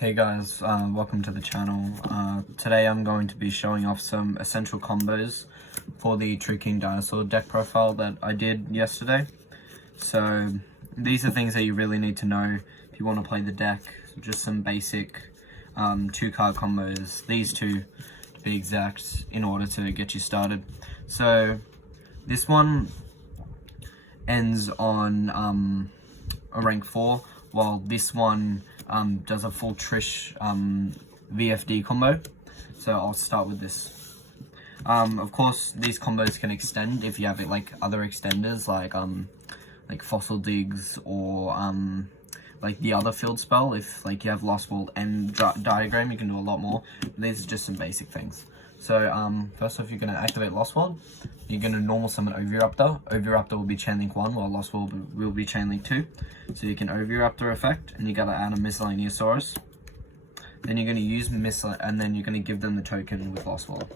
Hey guys, welcome to the channel. Today I'm going to be showing off some essential combos for the True King Dinosaur deck profile that I did yesterday. So these are things that you really need to know if you want to play the deck. Just some basic 2-card combos, these two to be exact, in order to get you started. So this one ends on a rank 4, while this one does a full Trish VFD combo. So I'll start with this. Of course, these combos can extend if you have it like other extenders, like Fossil Digs or like the other field spell. If like you have Lost World and Diagram, you can do a lot more. These are just some basic things. So first off, you're going to activate Lost World. You're going to normal summon Oviraptor. Oviraptor will be Chain Link 1, while Lost World will be Chain Link 2. So you can Oviraptor effect, and you got to add a Meepasaurus-Rex. Then you're going to use and then you're going to give them the token with Lost World.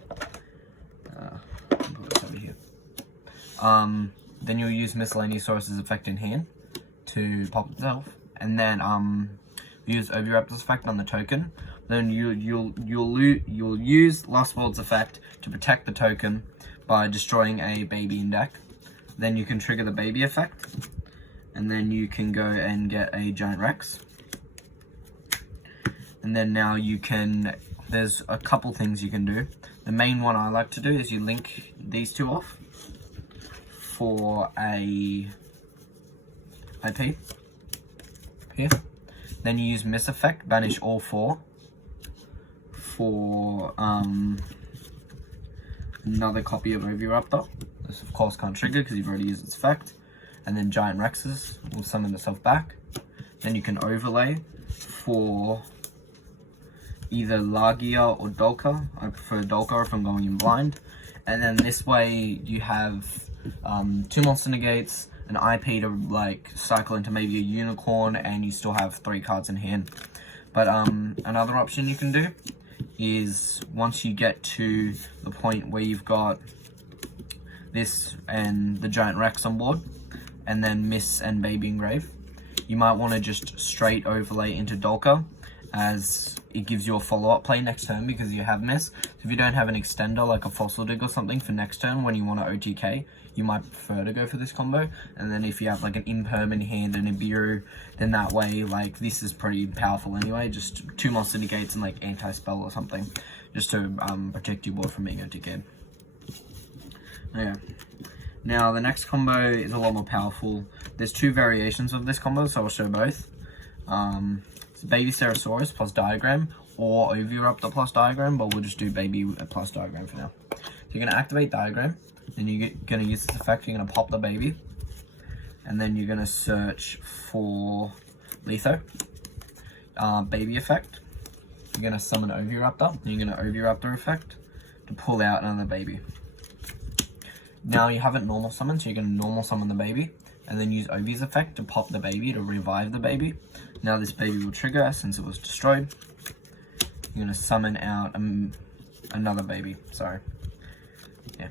Put this over here. Then you'll use Meepasaurus' effect in hand to pop itself, and then use Oviraptor's effect on the token. Then you'll use Lost World's effect to protect the token by destroying a baby in deck. Then you can trigger the baby effect, and then you can go and get a Giant Rex. And then now you can, there's a couple things you can do. The main one I like to do is you link these two off for a IP here. Then you use Miss effect, banish all 4 for another copy of Oviraptor. This of course can't trigger because you've already used its effect. And then Giant Rexes will summon itself back. Then you can overlay for either Lagia or Dolka. I prefer Dolka if I'm going in blind. And then this way you have 2 monster negates, an IP to like cycle into maybe a unicorn, and you still have 3 cards in hand. But another option you can do is, once you get to the point where you've got this and the Giant Rex on board, and then Miss and Baby Engrave, you might want to just straight overlay into Dolka, as it gives you a follow-up play next turn because you have Miss. So if you don't have an extender like a Fossil Dig or something for next turn when you want to OTK, you might prefer to go for this combo. And then if you have like an Imperm in hand and a Biru, then that way, like, this is pretty powerful anyway. Just 2 monster negates and like anti-spell or something, just to protect your board from being OTK'd. Yeah. Now the next combo is a lot more powerful. There's 2 variations of this combo, so I'll show both. It's Baby Stegosaurus plus Diagram, or Oviraptor plus Diagram, but we'll just do Baby plus Diagram for now. So you're going to activate Diagram, then you're going to use this effect, you're going to pop the baby, and then you're going to search for Letho. Baby effect, you're going to summon Oviraptor, and you're going to Oviraptor effect to pull out another baby. Now you haven't normal summoned, so you're going to normal summon the baby, and then use Ovi's effect to pop the baby to revive the baby. Now this baby will trigger since it was destroyed. You're going to summon out another baby, sorry. Yeah.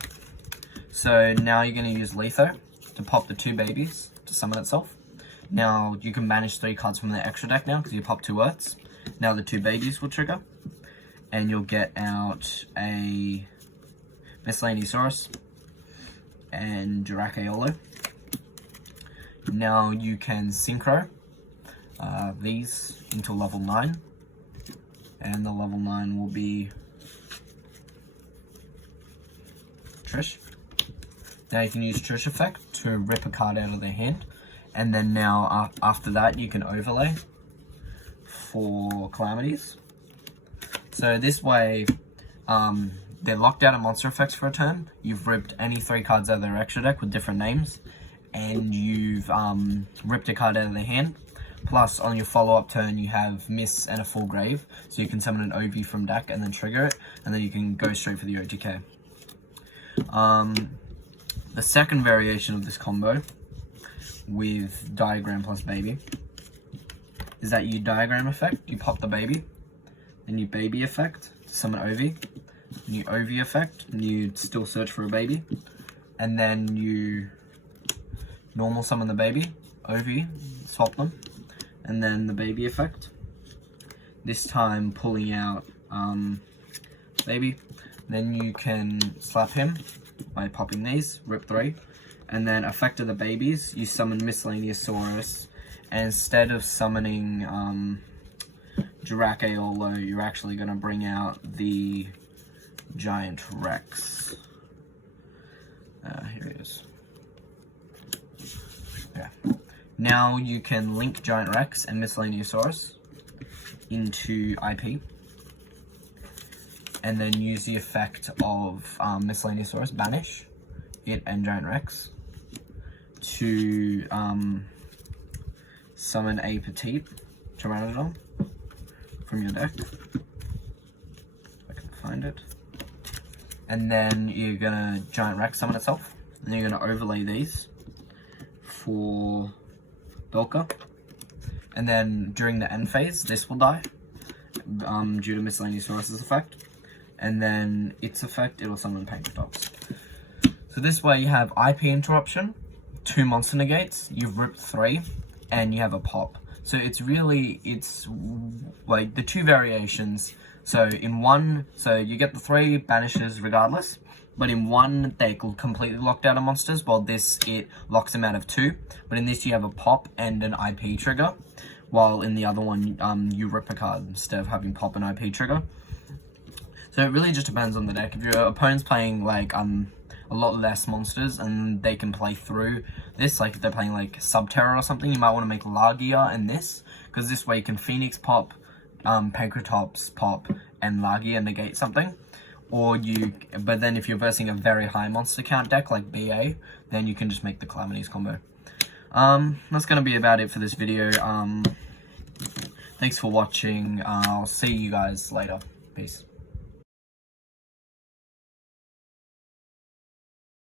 So now you're going to use Letho to pop the 2 babies to summon itself. Now you can banish 3 cards from the extra deck now because you popped 2 Earths. Now the 2 babies will trigger, and you'll get out a Meepasaurus and Jirac-Aolo. Now you can synchro these into level 9, and the level 9 will be Trish. Now you can use Trish effect to rip a card out of their hand, and then now after that you can overlay for Calamities. So this way they're locked out of monster effects for a turn. You've ripped any 3 cards out of their extra deck with different names, and you've ripped a card out of their hand. Plus, on your follow-up turn, you have Miss and a full grave, so you can summon an OV from deck and then trigger it, and then you can go straight for the OTK. The second variation of this combo with Diagram plus Baby is that you Diagram effect, you pop the baby, then you Baby effect, summon OV, then you OV effect, and you still search for a baby, and then you normal summon the baby, OV, swap them, and then the baby effect. this time pulling out baby. Then you can slap him by popping these, rip 3. And then effect of the babies, you summon Meepasaurus-Rex. And instead of summoning Yugioh, you're actually going to bring out the Giant Rex. Here it is. Yeah. Now you can link Giant Rex and Meepasaurus into IP. And then use the effect of Meepasaurus, banish it and Giant Rex to summon a Petite Pteranodon from your deck. If I can find it. And then you're gonna Giant Rex summon itself. And then you're gonna overlay these for Dolka. And then during the end phase, this will die due to Meepasaurus' effect. And then its effect, it'll summon Pancratops. So this way you have IP interruption, 2 monster negates, you've ripped 3, and you have a pop. So it's like the 2 variations. So in one, so you get the 3 banishes regardless, but in one they completely locked out of monsters, while this, it locks them out of 2. But in this you have a pop and an IP trigger, while in the other one you rip a card instead of having pop and IP trigger. So it really just depends on the deck. If your opponent's playing like a lot less monsters and they can play through this, like if they're playing like Subterra or something, you might want to make Lagia and this, because this way you can Phoenix pop, Pancratops pop, and Lagia negate something. But then if you're versing a very high monster count deck like BA, then you can just make the Calamities combo. That's gonna be about it for this video. Thanks for watching. I'll see you guys later. Peace.